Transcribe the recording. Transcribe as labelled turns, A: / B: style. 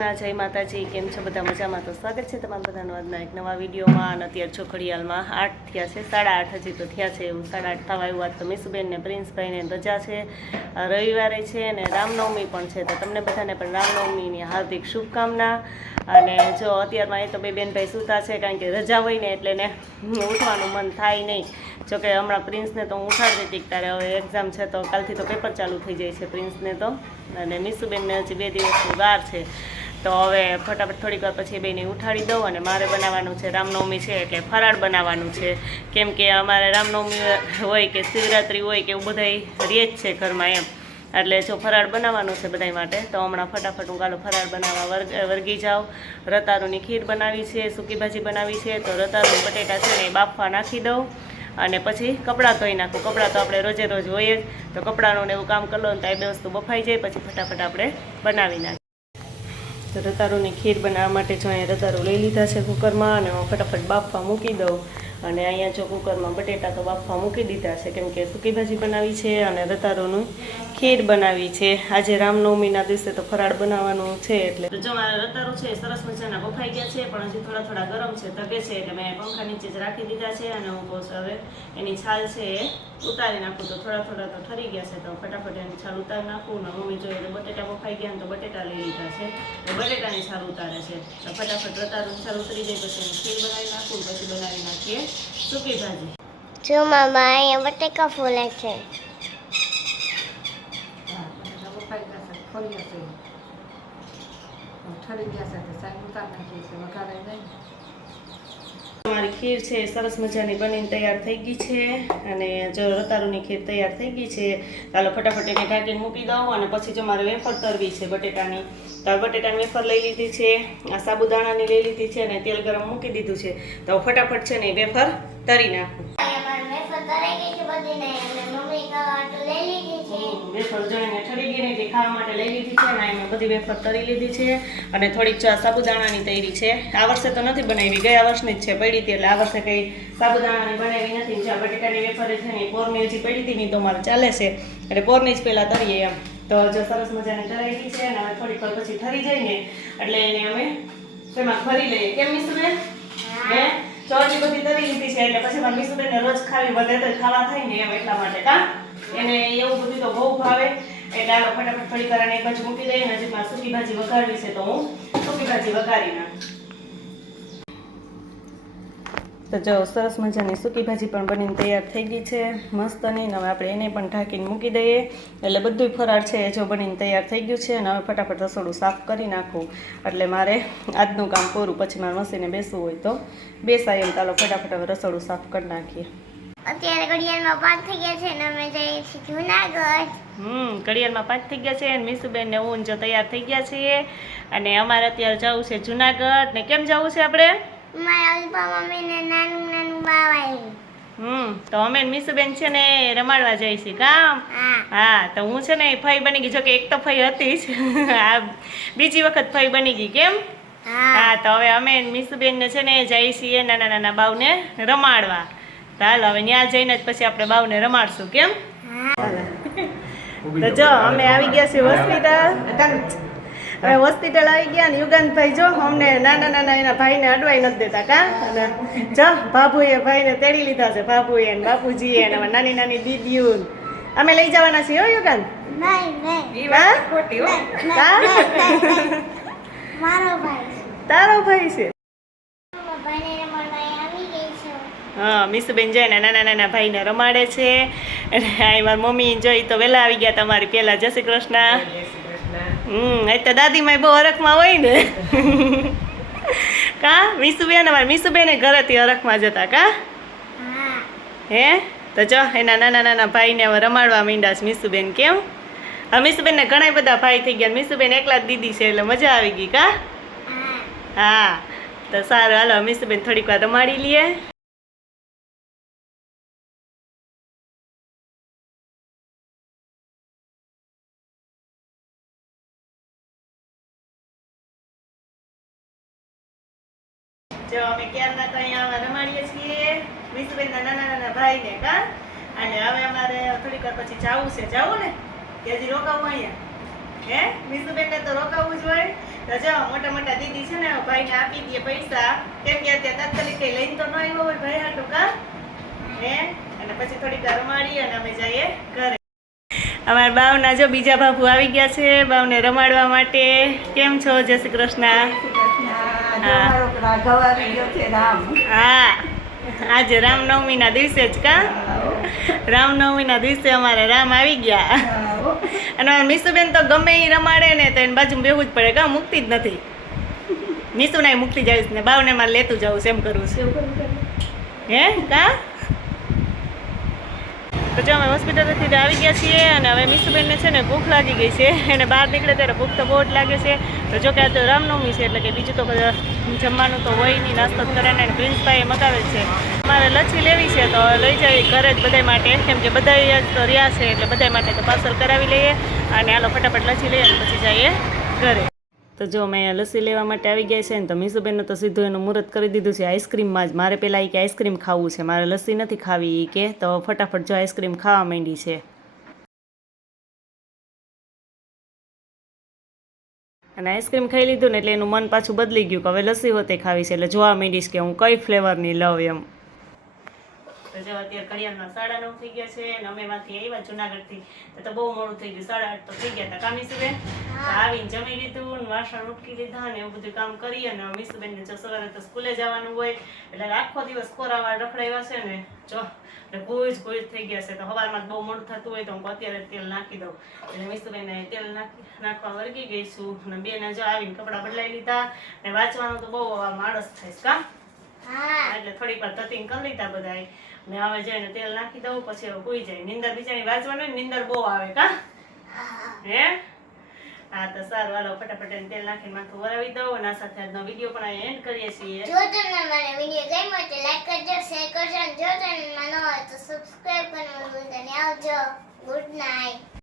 A: જય માતાજી, કેમ છો બધા મજામાં? તો સ્વાગત છે તમારા બધાનું આજના એક નવા વિડીયોમાં. અને અત્યારે છો ઘડિયાળમાં આઠ થયા છે, સાડા આઠ હજી તો થયા છે એવું સાડા આઠ થવા આવ્યું. આજ તો મિસુબેન ને પ્રિન્સભાઈને રજા છે રવિવારે છે અને રામનવમી પણ છે. તો તમને બધાને પણ રામનવમીની હાર્દિક શુભકામના. અને જો અત્યારમાં એ તો બે બેનભાઈ સૂતા છે, કારણ કે રજા હોય ને એટલે ને ઉઠવાનું મન થાય નહીં. જોકે હમણાં પ્રિન્સને તો હું ઉઠાડતી હતી ત્યારે હવે એક્ઝામ છે તો કાલથી તો પેપર ચાલુ થઈ જાય છે પ્રિન્સને તો. અને મિસુબેનને હજી બે દિવસની વાર છે. તો હવે ફટાફટ થોડીક વાર પછી બેને ઉઠાડી દઉં અને મારે બનાવવાનું છે રામનવમી છે એટલે ફરાળ બનાવવાનું છે. કેમ કે અમારે રામનવમી હોય કે શિવરાત્રિ હોય કે એવું બધાય રહે જ છે ઘરમાં એમ. એટલે જો ફરાળ બનાવવાનું છે બધાય માટે, તો હમણાં ફટાફટ હું ગાલો ફરાળ બનાવવા વર્ગ વર્ગી જાઉં. રતારુની ખીર બનાવી છે, સૂકી ભાજી બનાવી છે, તો રતારું બટેટા છે ને એ બાફવા નાખી દઉં. અને પછી કપડાં ધોઈ નાખું. કપડાં તો આપણે રોજે રોજ હોય જ. તો કપડાનું ને એવું કામ કરી ને તો એ બે વસ્તુ બફાઈ જાય, પછી ફટાફટ આપણે બનાવી નાખીએ. તો રતારુની ખીર બનાવવા માટે જો અહીંયા રતારો લઈ લીધા છે કુકરમાં અને હું ફટાફટ બાફવા મૂકી દઉં. અને અહીંયા જો કુકરમાં બટેટા તો બાફવા મૂકી દીધા છે, કેમ કે સૂકી ભાજી બનાવી છે અને રતારોનું ખીર બનાવી છે. આજે રામનવમીના દિવસે તો ફરાળ બનાવવાનું છે એટલે. જો મારા રતારું છે, સરસ મજાના બફાઈ ગયા છે, પણ હજી થોડા થોડા ગરમ છે તકે છે, એટલે મેં પંખા નીચે જ રાખી દીધા છે અને હું કહું હવે એની છાલ છે એ ઉતારી નાખું. તો થોડા થોડા તો ઠરી ગયા છે, તો ફટાફટ એની છાલ ઉતારી નાખું ને મમ્મી જોઈએ તો બટેટા બફાઈ ગયા તો બટેટા લઈ લીધા છે. બટેટાની છાલ ઉતારે છે. તો ફટાફટ રતારું છાલ ઉતરી જાય, પછી ખીર બનાવી નાખું પછી બનાવી નાખીએ સૂકી ભાજી
B: જો મામા, અહીંયા બટેકા ફૂલે છે.
C: ઠરી ગયા સાથે સાહેબ ઉતાર નાખીએ છીએ વઘારે નહીં.
A: તમારી ખીર છે, સરસ મજાની બનીને તૈયાર થઈ ગઈ છે. અને જો રતારુની ખીર તૈયાર થઈ ગઈ છે, ચાલો ફટાફટ એને ઢાંકીને મૂકી દઉં અને પછી જો મારે વેફર તરવી છે બટેટાની, તો બટેટાની વેફર લઈ લીધી છે, આ સાબુદાણાની લઈ લીધી છે અને તેલ ગરમ મૂકી દીધું છે. તો ફટાફટ છે ને વેફર તરી નાખું.
B: મારી વેફર તરાઈ ગઈ છે બધીને. અને મમ્મી ખાવા તો લઈ લીધી છે.
A: વેફર જોઈને ઠરી ગઈ ને ખાવા માટે લઈ લીધી છે અને એમાં બધી વેફર તરી લીધી છે. અને થોડીક સાબુદાણાની તૈરી છે. આ વર્ષે તો નથી બનાવી ગયા વર્ષની જ છે પડી હતી એટલે આ વર્ષે કંઈ સાબુદાણાની બનાવી નથી. જ્યાં બટેટાની વેફર છે ને પોરની હજી પડી હતી નહીં તો મારે ચાલે છે. એટલે પોરની જ પહેલાં તરીએ એમ. તો જો સરસ મજાની તરાઈ ગઈ છે અને હવે થોડીક વાર પછી ઠરી જાય ને એટલે એને અમે તેમાં ફરી લઈએ. કેમ મીસુબેન હે? ચોરજી બધી તરી લીધી છે એટલે પછી મારી મીસુબેનને રોજ ખાવી વધે તો ખાવા થાય ને એમ એટલા માટે, કા? એને એવું બધું તો બહુ ભાવે. એટલે આ ફટાફટ થોડી કરાને એક બાજુ મૂકી દઈએ નજીકમાં સૂકી ભાજી વઘારવી છે તો હું સૂકી ભાજી વઘારી નાખું તો જો સરસ મજાની સૂકી ભાજી પણ બનીને તૈયાર થઈ ગઈ છે મસ્ત નહીં હવે આપણે એને પણ ઢાંકીને મૂકી દઈએ. એટલે બધુંય ફરાળ છે એ જો બનીને તૈયાર થઈ ગયું છે અને હવે ફટાફટ રસોડું સાફ કરી નાખું. એટલે મારે આજનું કામ પૂરું પછી મારે મસીને બેસવું હોય તો બેસાય એમ ચાલો ફટાફટ હવે રસોડું સાફ કરી નાખીએ.
B: અત્યારે ઘડિયાળમાં પાંચ થઈ ગયા છે ને અમે જઈએ છીએ જુનાગઢ.
A: હમ ઘડિયાળમાં પાંચ થઈ ગયા છે અને મીસુબેન ને હું જો તૈયાર થઈ ગયા છીએ. અને અમારે અત્યારે જવું છે જુનાગઢ. ને કેમ જવું છે આપણે?
B: મારા અલ્પા મમ્મીને નાનું નાનું બાવ
A: હમ તો અમે મીસુબેન છે ને રમાડવા જઈશું કામ
B: હા.
A: તો હું છે ને ફઈ બની ગઈ જો કે એક તો ફઈ હતી જ. આ બીજી વખત ફઈ બની ગઈ કેમ?
B: હા.
A: તો હવે અમે મીસુબેન ને છે ને જઈ છીએ નાના નાના બાવને રમાડવા. તો હાલ હવે ત્યાં જઈને જ પછી આપણે બાવને રમાડશું કેમ? તો જો અમે આવી ગયા છીએ હોસ્પિટલ. હવે હોસ્પિટલ આવી ગયા ને યુગાનભાઈ જો અમને નાના નાના એના ભાઈને અડવાઈ નથી દેતા કા? અને જો બાબુએ ભાઈને તેડી લીધા છે બાબુએ ને બાપુજીએ ને નાની નાની દીદીઓ અમે લઈ જવાના છીએ હો યુગાન.
B: નહીં નહીં.
C: એ વાત ખોટી હો.
A: હા?
B: મારો ભાઈ છે.
A: તારો ભાઈ છે?
B: મારા ભાઈને રમાડવા અહીં આવી ગઈ છું.
A: હા મીસુબેન જાય ને નાના નાના ભાઈને રમાડે છે. અને આ મારી મમ્મી જોઈ તો વહેલા આવી ગયા તમારી પહેલા જય
C: જય શ્રી કૃષ્ણ.
A: હમ એ તો દાદીમાં બહુ હરખમાં હોય ને. કા? મીસુબેન અમારે મીસુબેન ઘરેથી હરખમાં જતા કા?
B: હા?
A: તો જો એના નાના નાના ભાઈને હવે રમાડવા માંડ્યા છે મીસુબેન કેમ? હા મીસુબેનને ઘણા બધા ભાઈ થઈ ગયા મીસુબેન એકલા જ દીદી છે એટલે મજા આવી ગઈ કા?
B: હા.
A: હા. તો સારું હાલો મીસુબેન થોડીક વાર રમાડી લઈએ જો અમે ક્યારના તો અહીંયા રમાડીએ છીએ મીસુબેનના નાના નાના ભાઈને કા? અને હવે અમારે થોડીક વાર પછી જાવું છે. જવું ને ત્યાંથી રોકાવું અહીંયા? હે? મીસુબેનને તો રોકાવું જ હોય. તો જો, મોટા મોટા દીદી છે ને ભાઈને આપી દઈએ પૈસા. કેમ કે અત્યારે તાત્કાલિક કઈ લઈને તો ન આવ્યો હોય ભાઈ હાટું કા? હે? અને પછી થોડીક વાર રમાડી અને અમે જઈએ ઘરે. અમારા બાવના જો બીજા બાપુ આવી ગયા છે, બાવને રમાડવા માટે. કેમ છો? જય શ્રી કૃષ્ણ. હા આજે રામનવમીના દિવસે જ કા? રામનવમીના દિવસે અમારે રામ આવી ગયા. અને મીસુબેન તો ગમે એ રમાડે ને તો એની બાજુ બેવું જ પડે કા? મુક્તિ જ નથી. મીસુ ના મુકતી જાવીશ ને બાવને મારે લેતું જવું છે એમ કરવું છે. હે? કા? તો જો અમે હોસ્પિટલથી આવી ગયા છીએ અને હવે મીસુબેનને છે ને ભૂખ લાગી ગઈ છે. એને બહાર નીકળે ત્યારે ભૂખ તો બહુ જ લાગે છે. તો જો કે આજે રામનવમી છે એટલે કે બીજું તો જમવાનું તો હોય નહીં, નાસ્તો કરીને એને પ્રિન્સભાઈએ પ્રિન્સભાઈ મગાવે છે. મારે લચ્છી લેવી છે તો લઈ જવી ઘરે જ બધા માટે. કેમ કે બધા તો રહ્યા છે એટલે બધા માટે તો પાર્સલ કરાવી લઈએ અને આલો ફટાફટ લચ્છી લઈએ અને પછી જઈએ ઘરે. તો જો મેં લસ્સી લેવા માટે આવી ગયા છે ને, તો મીસુબેનનું તો સીધું એનું મુહૂર્ત કરી દીધું છે આઈસ્ક્રીમમાં જ. મારે પહેલાં એ કે આઈસ્ક્રીમ ખાવું છે, મારે લસ્સી નથી ખાવી એ કે. તો ફટાફટ જો આઈસ્ક્રીમ ખાવા માંડી છે. અને આઈસ્ક્રીમ ખાઈ લીધું ને એટલે એનું મન પાછું બદલી ગયું કે હવે લસ્સી હોતે ખાવી છે, એટલે જોવા માંડીશ કે હું કઈ ફ્લેવરની લઉં એમ. તો જો અત્યારે ઘડિયાળમાં સાડા નવ થઈ ગયા છે અને અમે માંથી આવ્યા જુનાગઢથી. તો બહુ મોડું થઈ ગયું સાડા આઠ તો થઈ ગયા હતા. કામી સુબેન આવીને જમી લીધું વાસણ ઉટકી લીધા ને એવું બધું કામ કરી અને મીસુબેન ને જો સવારે તો સ્કૂલે જવાનું હોય એટલે આખો દિવસ ખોરાવા રખડાવ્યા છે ને જો એટલે ભૂજ ભૂજ થઈ ગયા છે. તો સવારમાં બહુ મોડું થતું હોય તો હું અત્યારે તેલ નાખી દઉં. એટલે મીસુબેને તેલ નાખી નાખવા વર્ગી ગઈ છું. અને બેને જો આવીને કપડાં બદલાઈ લીધા ને વાંચવાનું તો બહુ માણસ થાય છે કાં? એટલે થોડીક વાર તતિંગ કરી લીધા બધાય ને હવે જઈને તેલ નાખી દઉં, પછી હવે કુઈ જાય. નિંદર બિચારી વાંચવાનું નિંદર બહુ આવે, કા? હે? હા, તો સારું. હાલો, ફટાફટ તેલ નાખીને માથું વરાવી દઉં અને આ સાથે આજનો વીડિયો પણ અહીં એન્ડ કરીએ છીએ.
B: જો તમને મારો વીડિયો ગમ્યો તો લાઈક કરજો શેર કરજો જો તમને ન હોય તો સબસ્ક્રાઇબ કરવાનું ભૂલતા નહીં. આવજો. Good night